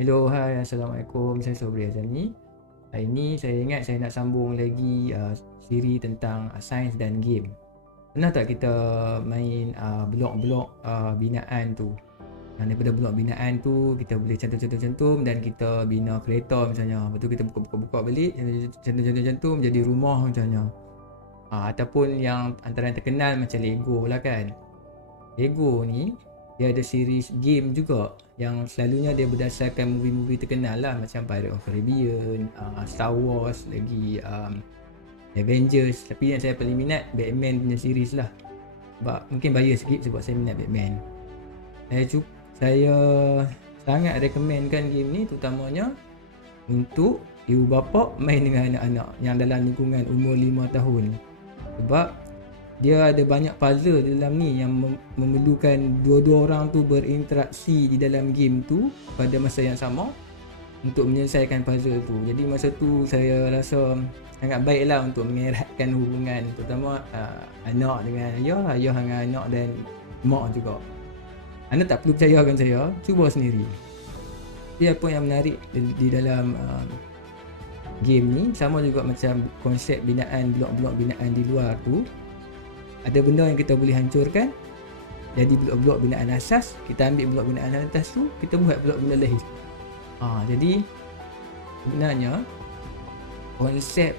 Hello, hai, Assalamualaikum. Saya Sobri Azani. Hari ni saya ingat saya nak sambung lagi siri tentang sains dan game. Pernah tak kita main blok-blok binaan tu? Yang daripada blok binaan tu kita boleh cantum-cantum-cantum dan kita bina kereta misalnya. Lepas tu kita buka-buka balik, cantum-cantum-cantum jadi rumah misalnya. Ataupun yang antara yang terkenal macam Lego lah kan. Lego ni dia ada series game juga yang selalunya dia berdasarkan movie-movie terkenal lah, macam Pirates of Caribbean, Star Wars, lagi Avengers. Tapi yang saya paling minat Batman punya series lah, sebab mungkin bias sikit sebab saya minat Batman. Saya sangat rekomenkan game ni, terutamanya untuk ibu bapa main dengan anak-anak yang dalam lingkungan umur 5 tahun. Sebab dia ada banyak puzzle di dalam ni yang memerlukan dua-dua orang tu berinteraksi di dalam game tu pada masa yang sama untuk menyelesaikan puzzle tu. Jadi masa tu saya rasa sangat baiklah untuk mengeratkan hubungan, terutama anak dengan ayah, ayah dengan anak, dan mak juga. Anda tak perlu percayakan saya, cuba sendiri. Dia apa yang menarik di dalam game ni, sama juga macam konsep binaan, blok-blok binaan di luar tu. Ada benda yang kita boleh hancurkan jadi blok-blok binaan asas. Kita ambil blok binaan atas tu, kita buat blok bina lain. Jadi sebenarnya konsep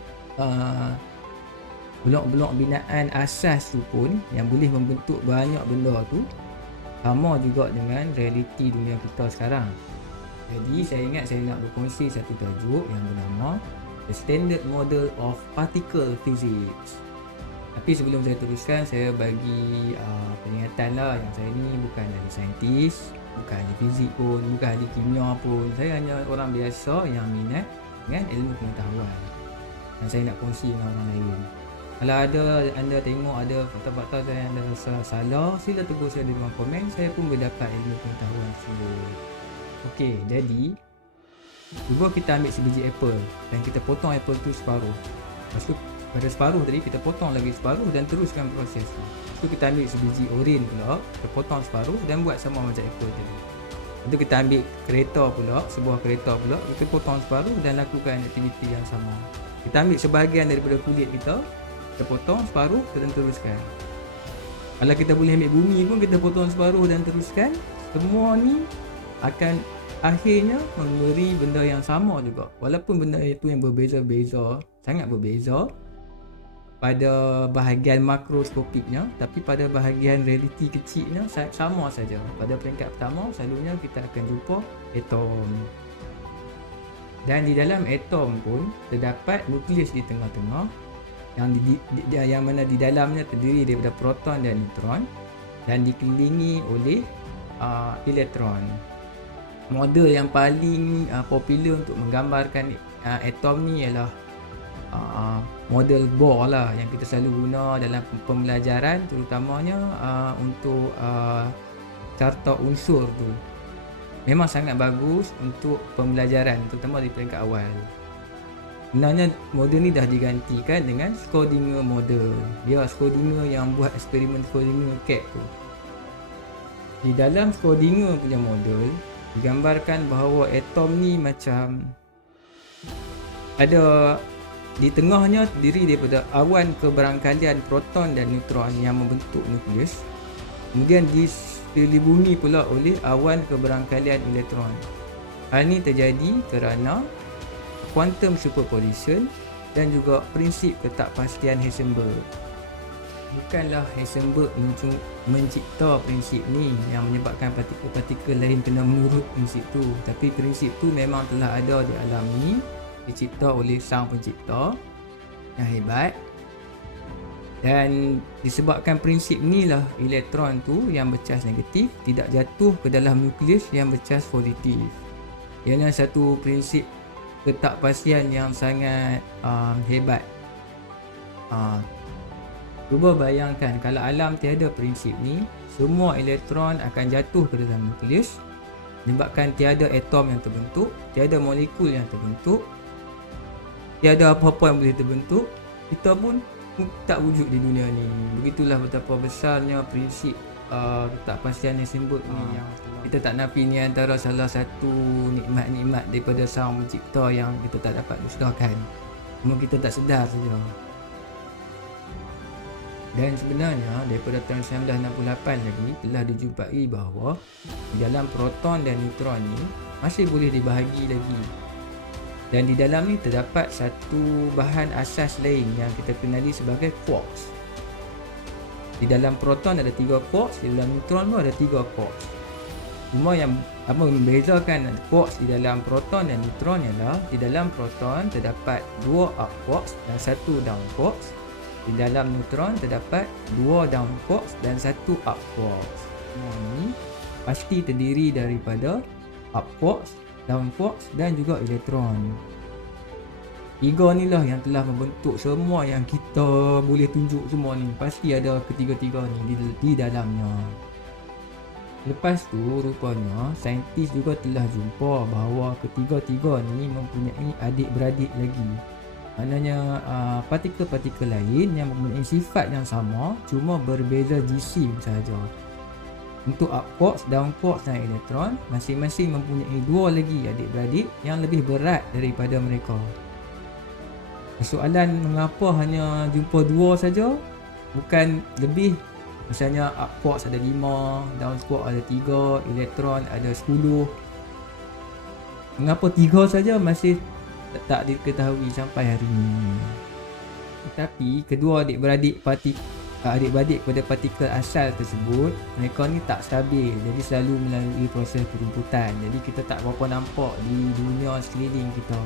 blok-blok binaan asas tu pun yang boleh membentuk banyak benda tu sama juga dengan realiti dunia kita sekarang. Jadi saya ingat saya nak berkongsi satu tajuk yang bernama The Standard Model of Particle Physics. Tapi sebelum saya teruskan, saya bagi peringatan lah, yang saya ni bukan ahli saintis, bukan ahli fizik pun, bukan ahli kimia pun. Saya hanya orang biasa yang minat dengan ilmu pengetahuan, dan saya nak kongsi dengan orang lain. Kalau ada anda tengok ada fakta-fakta saya yang anda rasa salah, sila tegur saya di ruang komen. Saya pun boleh dapat ilmu pengetahuan tersebut. Okey, jadi cuba kita ambil sebiji apple dan kita potong apple tu separuh. Lepas tu pada separuh tadi kita potong lagi separuh dan teruskan proses tu. Lepas tu kita ambil sebiji oren pula, kita potong separuh dan buat sama macam apple tadi. Lepas tu kita ambil kereta pula, sebuah kereta pula, kita potong separuh dan lakukan aktiviti yang sama. Kita ambil sebahagian daripada kulit kita potong separuh dan teruskan. Kalau kita boleh ambil bumi pun, kita potong separuh dan teruskan. Semua ni akan akhirnya memberi benda yang sama juga, walaupun benda itu yang berbeza-beza, sangat berbeza pada bahagian makroskopiknya, tapi pada bahagian realiti kecilnya sama saja. Pada peringkat pertama selalunya kita akan jumpa atom, dan di dalam atom pun terdapat nukleus di tengah-tengah yang mana di dalamnya terdiri daripada proton dan neutron dan dikelilingi oleh elektron. Model yang paling popular untuk menggambarkan atom ni ialah model Bohr lah, yang kita selalu guna dalam pembelajaran, terutamanya untuk carta unsur tu. Memang sangat bagus untuk pembelajaran, terutama di peringkat awal. Sebenarnya model ni dah digantikan dengan Schrödinger model. Dia Schrödinger yang buat eksperimen Schrödinger cat tu. Di dalam Schrödinger punya model digambarkan bahawa atom ni macam ada di tengahnya, terdiri daripada awan keberangkalian proton dan neutron yang membentuk nukleus. Kemudian diselibuhi pula oleh awan keberangkalian elektron. Hal ini terjadi kerana quantum superposition dan juga prinsip ketakpastian Heisenberg. Bukanlah Heisenberg mencipta prinsip ni yang menyebabkan partikel-partikel lain kena menurut prinsip tu, tapi prinsip tu memang telah ada di alam ni, dicipta oleh sang pencipta yang hebat. Dan disebabkan prinsip ni lah elektron tu yang bercas negatif tidak jatuh ke dalam nukleus yang bercas positif. Ianya satu prinsip ketakpastian yang sangat hebat. Cuba bayangkan kalau alam tiada prinsip ni, semua elektron akan jatuh ke dalam nukleus, menyebabkan tiada atom yang terbentuk, tiada molekul yang terbentuk, tiada apa-apa yang boleh terbentuk. Kita pun tak wujud di dunia ni. Begitulah betapa besarnya prinsip ketakpastian yang simbol ni yang kita tak nafi ni antara salah satu nikmat-nikmat daripada Sang Pencipta yang kita tak dapat musnahkan. Cuma kita tak sedar saja. Dan sebenarnya daripada tahun 1968 lagi telah dijumpai bahawa di dalam proton dan neutron ni masih boleh dibahagi lagi. Dan di dalam ni terdapat satu bahan asas lain yang kita kenali sebagai quarks. Di dalam proton ada 3 quarks, di dalam neutron pun ada 3 quarks. Cuma yang membezakan quarks di dalam proton dan neutron ialah di dalam proton terdapat 2 up quarks dan 1 down quarks. Di dalam neutron terdapat 2 down quarks dan 1 up quarks. Semua ni pasti terdiri daripada up quarks, down quarks dan juga elektron. 3 ni lah yang telah membentuk semua yang kita boleh tunjuk semua ni. Pasti ada ketiga-tiga ni di dalamnya. Lepas tu rupanya saintis juga telah jumpa bahawa ketiga-tiga ni mempunyai adik-beradik lagi. Maknanya partikel-partikel lain yang mempunyai sifat yang sama cuma berbeza jisim sahaja. Untuk up quarks, down quarks dan elektron masing-masing mempunyai 2 lagi adik-beradik yang lebih berat daripada mereka. Soalan mengapa hanya jumpa 2 saja, bukan lebih. Misalnya up quarks ada 5, down quarks ada 3, elektron ada 10. Mengapa 3 saja masih tak diketahui sampai hari ini. Tetapi kedua adik-beradik kepada partikel asal tersebut, mereka ni tak stabil, jadi selalu melalui proses perumputan. Jadi kita tak berapa nampak di dunia sekeliling kita.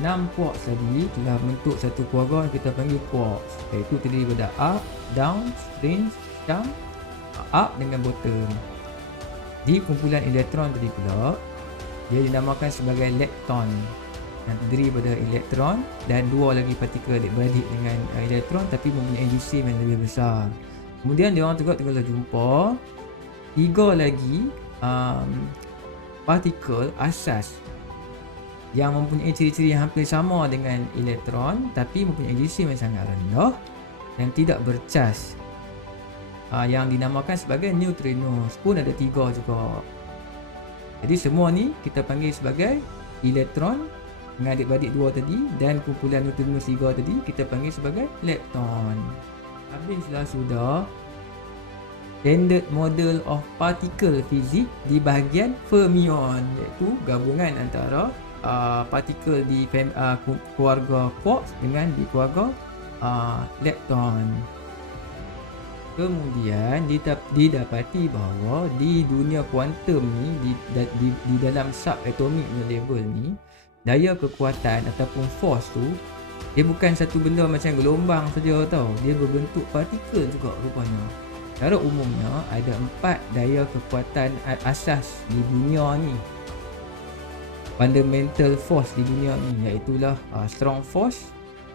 6 quarks tadi telah bentuk satu keluarga yang kita panggil quarks, iaitu terdiri daripada up, down, strange, star, up dengan bottom. Di kumpulan elektron tadi pula, dia dinamakan sebagai lepton yang terdiri daripada elektron dan 2 lagi partikel adik-beradik dengan elektron tapi mempunyai jisim yang lebih besar. Kemudian dia orang juga telah jumpa 3 lagi partikel asas yang mempunyai ciri-ciri yang hampir sama dengan elektron tapi mempunyai jisim yang sangat rendah dan tidak bercas, yang dinamakan sebagai neutrinos. Pun ada 3 juga. Jadi semua ni kita panggil sebagai elektron dengan adik-beradik 2 tadi, dan kumpulan neutrinos 3 tadi kita panggil sebagai lepton. Habislah sudah Standard Model of Particle Physics di bahagian fermion, iaitu gabungan antara partikel di keluarga quarks dengan di keluarga lepton. Kemudian didapati bahawa di dunia kuantum ni, di dalam subatomic level ni, daya kekuatan ataupun force tu dia bukan satu benda macam gelombang saja tau, dia berbentuk partikel juga rupanya. Secara umumnya ada 4 daya kekuatan asas di dunia ni, fundamental force di dunia ni, iaitulah strong force,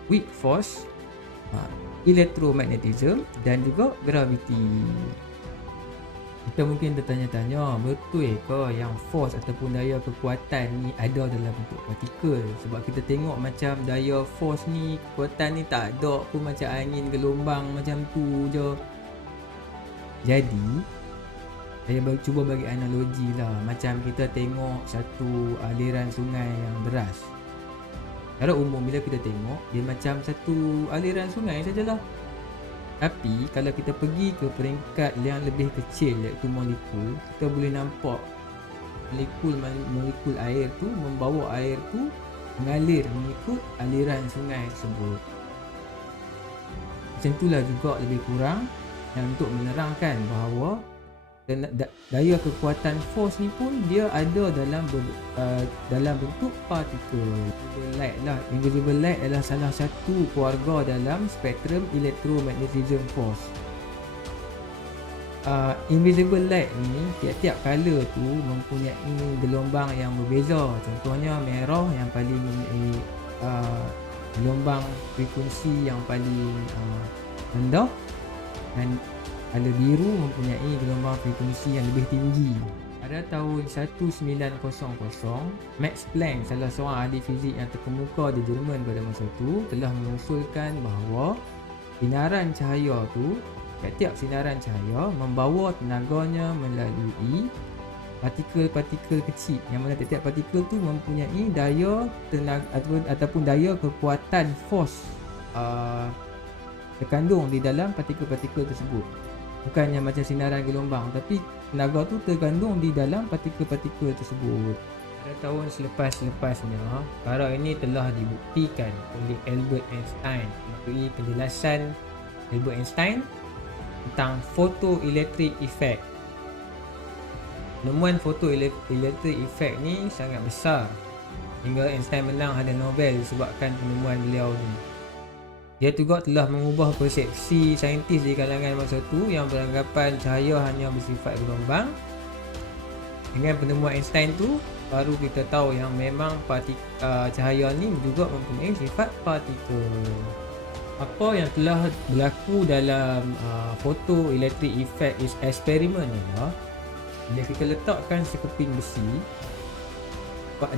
weak force, electromagnetism dan juga gravity. Kita mungkin tertanya-tanya, betul ke yang force ataupun daya kekuatan ni ada dalam bentuk partikel? Sebab kita tengok macam daya force ni, kekuatan ni tak ada pun, macam angin gelombang macam tu je. Jadi saya cuba bagi analogi lah, macam kita tengok satu aliran sungai yang deras. Secara umum bila kita tengok, dia macam satu aliran sungai sajalah. Tapi kalau kita pergi ke peringkat yang lebih kecil, iaitu molekul, kita boleh nampak molekul air tu membawa air tu mengalir mengikut aliran sungai tersebut. Macam itulah juga lebih kurang yang untuk menerangkan bahawa daya kekuatan force ni pun dia ada dalam bentuk partikel. Invisible light lah. Invisible light adalah salah satu keluarga dalam spektrum electromagnetism force. Invisible light ni tiap-tiap color tu mempunyai gelombang yang berbeza. Contohnya merah yang paling mempunyai gelombang frekuensi yang paling rendah, dan color biru mempunyai gelombang frekuensi yang lebih tinggi. Pada tahun 1900, Max Planck, salah seorang ahli fizik yang terkemuka di Jerman pada masa itu, telah mengusulkan bahawa sinaran cahaya tu Tiap-tiap sinaran cahaya membawa tenaganya melalui partikel-partikel kecil, yang mana tiap-tiap partikel tu mempunyai daya tenaga ataupun daya kekuatan force terkandung di dalam partikel-partikel tersebut. Bukannya macam sinaran gelombang, tapi tenaga tu terkandung di dalam partikel-partikel tersebut. Pada tahun selepas-lepasnya, perkara ini telah dibuktikan oleh Albert Einstein melalui penjelasan Albert Einstein tentang photoelectric effect. Penemuan photoelectric effect ni sangat besar hingga Einstein menang hadiah Nobel disebabkan penemuan beliau ni. Dia juga telah mengubah persepsi saintis di kalangan masa tu yang beranggapan cahaya hanya bersifat gelombang. Dengan penemuan Einstein tu, baru kita tahu yang memang cahaya ni juga mempunyai sifat partikel. Apa yang telah berlaku dalam photoelectric effect experiment ni lah, bila kita letakkan sekeping besi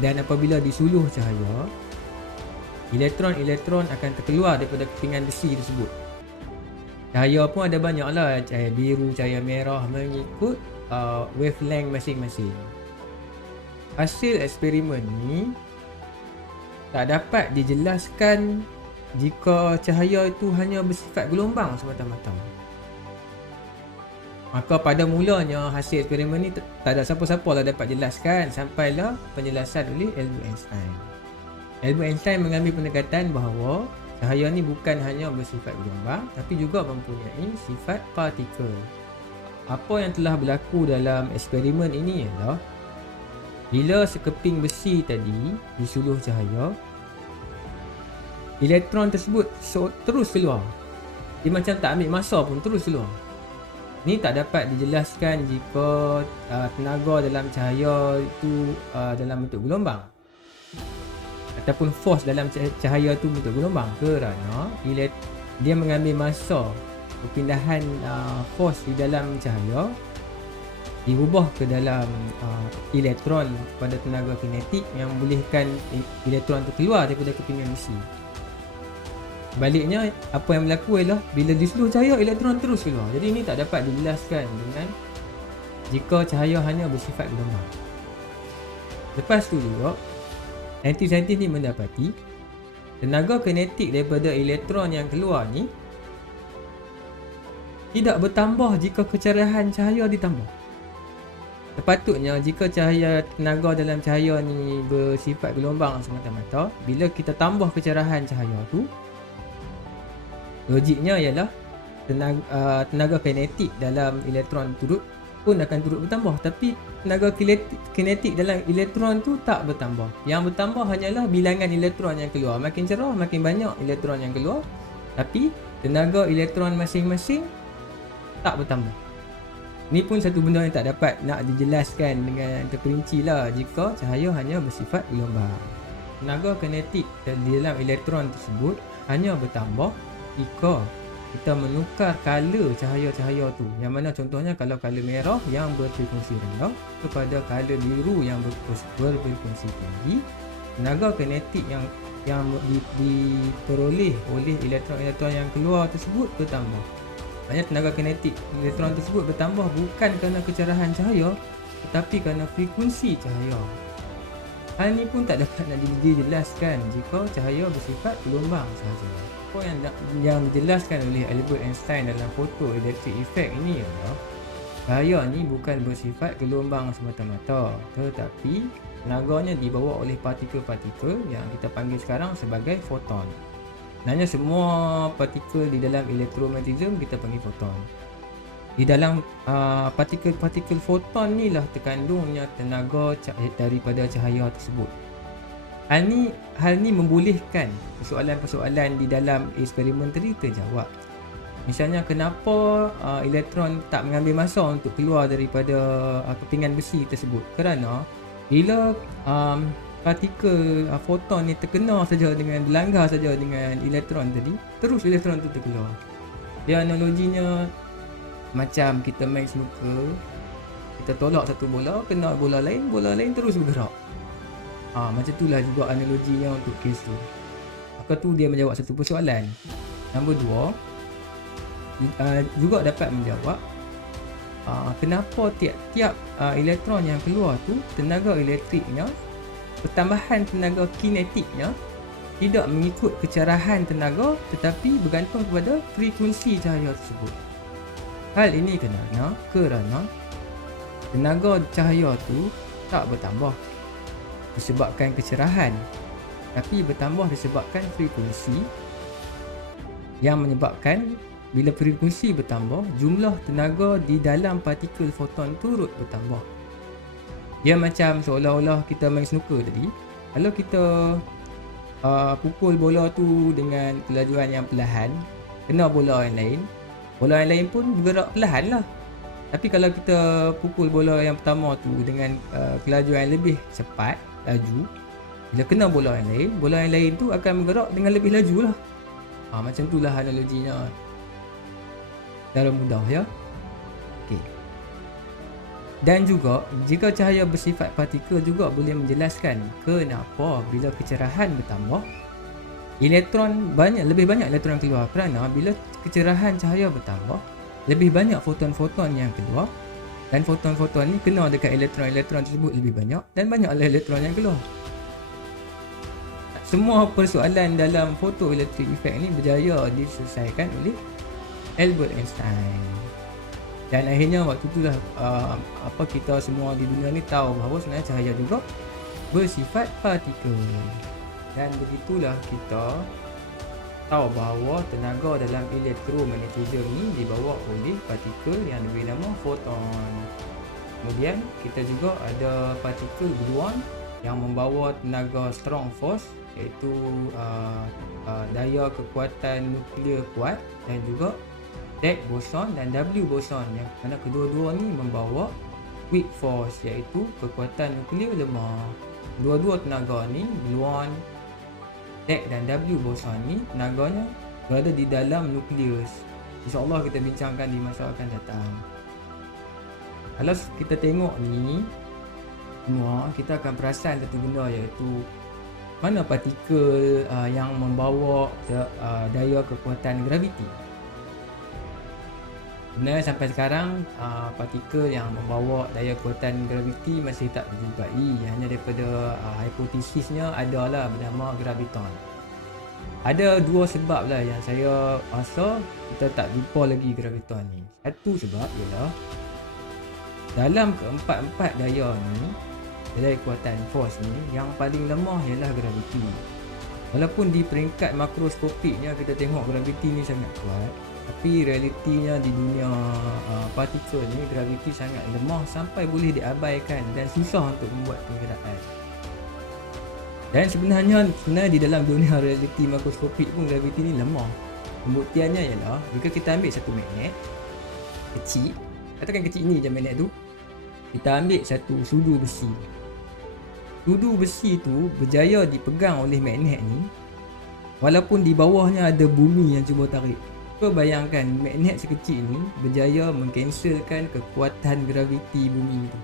dan apabila disuluh cahaya, elektron-elektron akan terkeluar daripada kepingan besi tersebut. Cahaya pun ada banyak lah, cahaya biru, cahaya merah, mengikut wavelength masing-masing. Hasil eksperimen ni tak dapat dijelaskan jika cahaya itu hanya bersifat gelombang semata-mata. Maka pada mulanya hasil eksperimen ni tak ada siapa-siapa lah dapat jelaskan sampailah penjelasan oleh Albert Einstein. Albert Einstein mengambil pendekatan bahawa cahaya ni bukan hanya bersifat gelombang tapi juga mempunyai sifat partikel. Apa yang telah berlaku dalam eksperimen ini ialah bila sekeping besi tadi disuluh cahaya, elektron tersebut terus keluar. Dia macam tak ambil masa pun terus keluar. Ini tak dapat dijelaskan jika tenaga dalam cahaya itu dalam bentuk gelombang ataupun force dalam cahaya itu bentuk gelombang, kerana dia mengambil masa perpindahan force di dalam cahaya diubah ke dalam elektron pada tenaga kinetik yang membolehkan elektron itu keluar daripada kepingan besi. Sebaliknya, apa yang berlaku ialah bila disuluh cahaya, elektron terus keluar. Jadi ini tak dapat dijelaskan dengan jika cahaya hanya bersifat gelombang. Lepas tu juga, saintis-saintis ni mendapati tenaga kinetik daripada elektron yang keluar ni tidak bertambah jika kecerahan cahaya ditambah. Sepatutnya jika tenaga dalam cahaya ni bersifat gelombang semata-mata, bila kita tambah kecerahan cahaya tu, logiknya ialah tenaga kinetik dalam elektron pun akan turut bertambah, tapi tenaga kinetik dalam elektron tu tak bertambah. Yang bertambah hanyalah bilangan elektron yang keluar. Makin cerah, makin banyak elektron yang keluar, tapi tenaga elektron masing-masing tak bertambah. Ni pun satu benda yang tak dapat nak dijelaskan dengan terperinci lah jika cahaya hanya bersifat gelombang. Tenaga kinetik di dalam elektron tersebut hanya bertambah jika kita menukar color cahaya-cahaya tu, yang mana contohnya kalau color merah yang berfrekuensi rendah kepada color biru yang berfrekuensi tinggi, tenaga kinetik yang diperoleh oleh elektron-elektron yang keluar tersebut bertambah. Maksudnya tenaga kinetik elektron tersebut bertambah bukan kerana kecerahan cahaya tetapi kerana frekuensi cahaya. Hal ini pun tak dapat nak dijelaskan jika cahaya bersifat gelombang sahaja. Apa yang dijelaskan oleh Albert Einstein dalam photoelectric effect ini ialah cahaya ni bukan bersifat gelombang semata-mata, tetapi tenaganya dibawa oleh partikel-partikel yang kita panggil sekarang sebagai foton. Sebenarnya semua partikel di dalam elektromagnetism kita panggil foton. Di dalam partikel-partikel foton ni lah terkandungnya tenaga daripada cahaya tersebut. Hal ni membolehkan persoalan-persoalan di dalam eksperimen tadi terjawab. Misalnya kenapa elektron tak mengambil masa untuk keluar daripada kepingan besi tersebut? Kerana bila partikel foton ni terkena saja dengan berlanggar saja dengan elektron tadi, terus elektron tu terkeluar. Dia analoginya macam kita main snooker, kita tolak satu bola, kena bola lain terus bergerak. Macam itulah juga analoginya untuk kes tu. Maka tu dia menjawab satu persoalan. Nombor 2, juga dapat menjawab kenapa tiap-tiap elektron yang keluar tu tenaga elektriknya, pertambahan tenaga kinetiknya tidak mengikut kecerahan tenaga tetapi bergantung kepada frekuensi cahaya tersebut. Hal ini kerana tenaga cahaya tu tak bertambah disebabkan kecerahan, tapi bertambah disebabkan frekuensi, yang menyebabkan bila frekuensi bertambah, jumlah tenaga di dalam partikel foton turut bertambah. Dia macam seolah-olah kita main snooker tadi. Kalau kita pukul bola tu dengan kelajuan yang perlahan, kena bola yang lain pun bergerak perlahan lah. Tapi kalau kita pukul bola yang pertama tu dengan kelajuan yang lebih cepat, laju, bila kena bola yang lain tu akan bergerak dengan lebih laju lah. Macam itulah analoginya secara mudah ya. Okey. Dan juga jika cahaya bersifat partikel juga boleh menjelaskan kenapa bila kecerahan bertambah, lebih banyak elektron keluar, kerana bila kecerahan cahaya bertambah, lebih banyak foton-foton yang keluar, dan foton-foton ni kena dekat elektron-elektron tersebut lebih banyak, dan banyaklah elektron yang keluar. Semua persoalan dalam photoelectric effect ni berjaya diselesaikan oleh Albert Einstein. Dan akhirnya waktu itulah kita semua di dunia ni tahu bahawa sebenarnya cahaya juga bersifat partikel. Dan begitulah kita tahu bahawa tenaga dalam elektromagnetism ni dibawa oleh partikel yang diberi nama foton. Kemudian kita juga ada partikel gluon yang membawa tenaga strong force, iaitu daya kekuatan nuklear kuat, dan juga Higgs boson dan W boson, yang mana kedua-dua ni membawa weak force, iaitu kekuatan nuklear lemah. Dua-dua tenaga ni, gluon, Higgs dan W boson ni, tenaganya berada di dalam nukleus. InsyaAllah kita bincangkan di masa akan datang. Kalau kita tengok ni semua, kita akan perasan satu benda, iaitu mana partikel yang membawa daya kekuatan graviti. Sebenarnya sampai sekarang partikel yang membawa daya kekuatan graviti masih tak dijumpai. Hanya daripada hipotesisnya adalah bernama graviton. Ada dua sebab lah yang saya rasa kita tak jumpa lagi graviton ni. Satu sebab ialah dalam keempat-empat daya ni, daya kekuatan force ni, yang paling lemah ialah graviti. Walaupun di peringkat makroskopiknya kita tengok graviti ni sangat kuat, tapi realitinya di dunia partikel ni, graviti sangat lemah sampai boleh diabaikan dan susah untuk membuat perkiraan. Dan sebenarnya di dalam dunia realiti makroskopik pun graviti ni lemah. Pembuktiannya ialah jika kita ambil satu magnet kecil, katakan kecil ni je magnet tu, kita ambil satu sudu besi. Sudu besi tu berjaya dipegang oleh magnet ni walaupun di bawahnya ada bumi yang cuba tarik. Kau bayangkan magnet sekecil ni berjaya mengcancelkan kekuatan graviti bumi tu.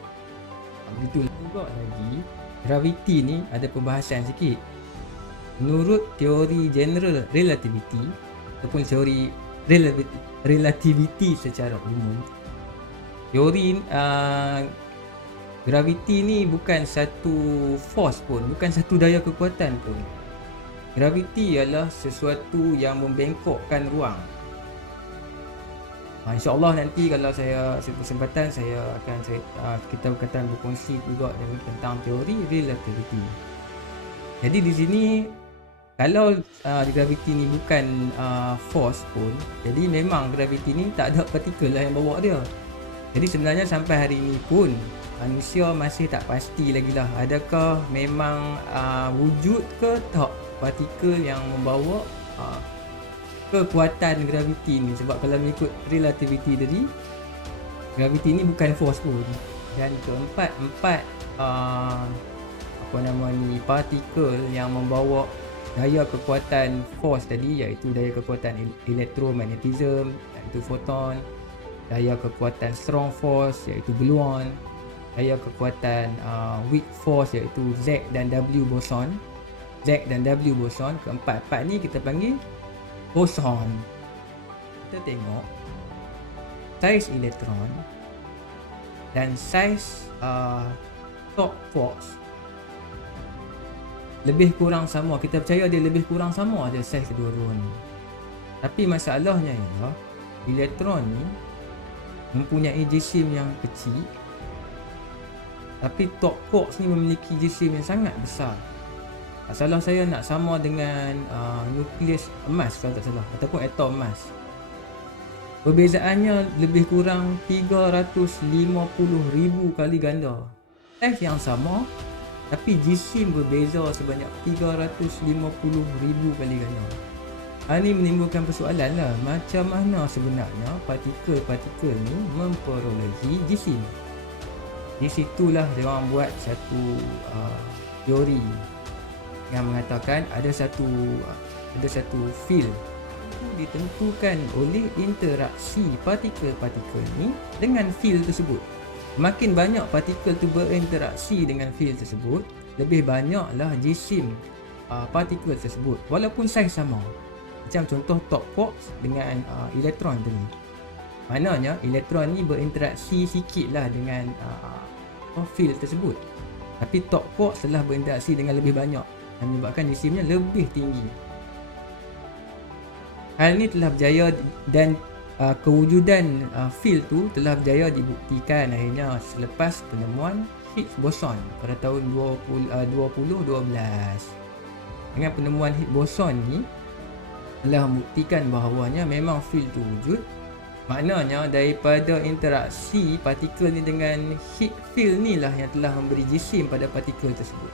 Begitulah juga lagi, graviti ni ada perbahasan sikit. Menurut teori general relativity ataupun teori relativity secara umum, teori graviti ni bukan satu force pun, bukan satu daya kekuatan pun. Graviti ialah sesuatu yang membengkokkan ruang. InsyaAllah nanti kalau saya kesempatan, kita akan berkongsi juga tentang teori relativity. Jadi di sini kalau graviti ni bukan force pun, jadi memang graviti ni tak ada partikel lah yang bawa dia. Jadi sebenarnya sampai hari ini pun manusia masih tak pasti lagi lah adakah memang wujud ke tak partikel yang membawa kekuatan graviti ni. Sebab kalau mengikut relativity tadi, graviti ni bukan force pun. Dan keempat-empat partikel yang membawa daya kekuatan force tadi, iaitu daya kekuatan elektromagnetism, iaitu foton, daya kekuatan strong force, iaitu gluon, daya kekuatan weak force, iaitu Z dan W boson. Keempat-empat ni kita panggil boson. Kita tengok saiz elektron dan saiz top quarks lebih kurang sama. Kita percaya dia lebih kurang sama je saiz kedua-dua ni. Tapi masalahnya ialah elektron ni mempunyai jisim yang kecil, tapi top quarks ni memiliki jisim yang sangat besar. Salah saya nak sama dengan nukleus emas kalau tak salah, ataupun atom emas. Perbezaannya lebih kurang 350,000 kali ganda. Saiz yang sama, tapi jisim berbeza sebanyak 350,000 kali ganda. Ini menimbulkan persoalan lah, macam mana sebenarnya partikel-partikel ni memperolehi jisim. Di situlah diorang buat satu teori yang mengatakan ada satu field ditentukan oleh interaksi partikel-partikel ni dengan field tersebut. Makin banyak partikel tu berinteraksi dengan field tersebut, lebih banyaklah jisim partikel tersebut walaupun saiz sama. Macam contoh top quarks dengan elektron tadi. Maknanya elektron ni berinteraksi sikit lah dengan field tersebut, tapi top quarks telah berinteraksi dengan lebih banyak dan menyebabkan jisimnya lebih tinggi. Hal ini telah berjaya dan kewujudan field tu telah berjaya dibuktikan akhirnya selepas penemuan Higgs boson pada tahun 2012. Dengan penemuan Higgs boson ni telah membuktikan bahawanya memang field tu wujud. Maknanya daripada interaksi partikel ni dengan Higgs field ni lah yang telah memberi jisim pada partikel tersebut.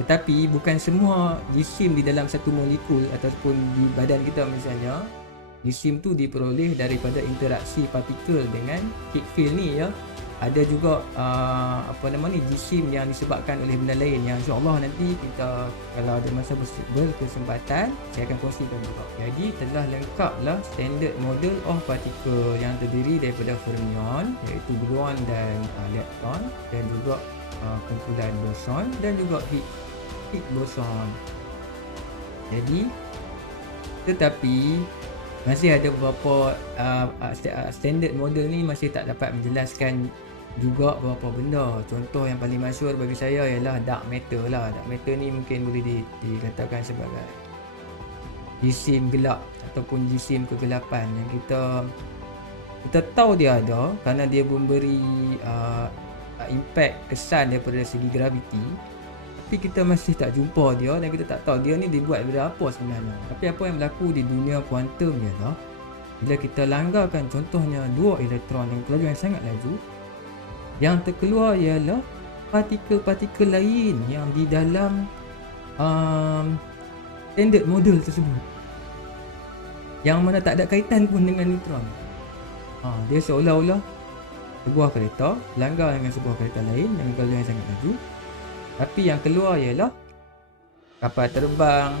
Tetapi bukan semua jisim di dalam satu molekul ataupun di badan kita misalnya, jisim tu diperoleh daripada interaksi partikel dengan Higgs field ni ya. Ada juga jisim yang disebabkan oleh benda lain yang insya-Allah nanti kita kalau ada masa berkesempatan saya akan kongsikan juga. Jadi telah lengkaplah standard model of particle yang terdiri daripada fermion iaitu gluon dan lepton, dan juga kumpulan boson dan juga Higgs boson. Jadi tetapi masih ada beberapa standard model ni masih tak dapat menjelaskan juga beberapa benda. Contoh yang paling masyhur bagi saya ialah dark matter lah. Dark matter ni mungkin boleh dikatakan sebagai jisim gelap ataupun jisim kegelapan yang kita tahu dia ada kerana dia memberi impact kesan daripada segi graviti, tapi kita masih tak jumpa dia dan kita tak tahu dia ni dibuat daripada apa sebenarnya. Tapi apa yang berlaku di dunia kuantum ialah bila kita langgarkan contohnya dua elektron yang berlaju yang sangat laju, yang terkeluar ialah partikel-partikel lain yang di dalam standard model tersebut, yang mana tak ada kaitan pun dengan neutron. Dia seolah-olah sebuah kereta langgar dengan sebuah kereta lain yang berlaju yang sangat laju, tapi yang keluar ialah kapal terbang,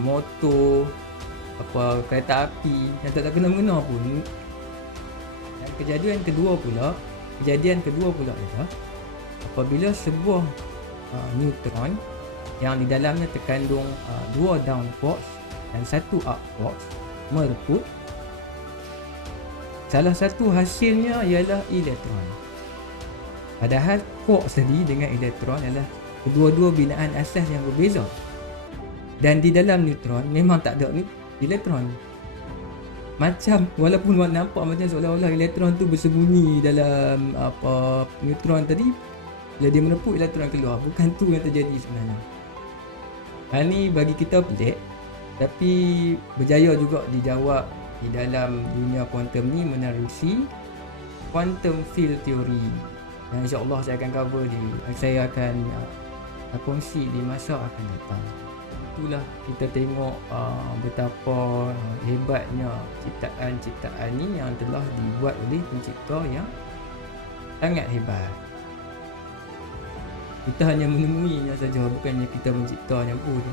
motor, kereta api yang tak kena-mengena pun. Dan kejadian kedua pula ialah apabila sebuah neutron yang di dalamnya terkandung dua down quarks dan satu up quarks mereput, salah satu hasilnya ialah elektron. Padahal quarks tadi dengan elektron adalah kedua-dua binaan asas yang berbeza. Dan di dalam neutron memang tak ada elektron. Macam walaupun nampak macam seolah-olah elektron tu bersembunyi dalam neutron tadi, bila dia menepuk elektron keluar. Bukan tu yang terjadi sebenarnya. Hal ni bagi kita pelik, tapi berjaya juga dijawab di dalam dunia kuantum ni menerusi quantum field theory. Dan insya-Allah saya akan kongsi di masa akan datang. Itulah kita tengok betapa hebatnya ciptaan-ciptaan ni yang telah dibuat oleh pencipta yang sangat hebat. Kita hanya menemuinya saja, bukannya kita menciptanya pun.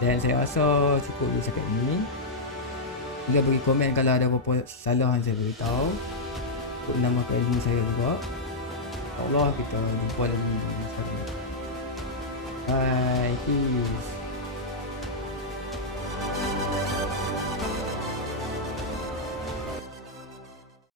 Dan saya rasa cukup di setakat ini. Sila bagi komen kalau ada apa-apa salah yang saya beritahu, untuk menambahkan ilmu saya juga. InsyaAllah kita jumpa lagi di Instagram. Bye, peace.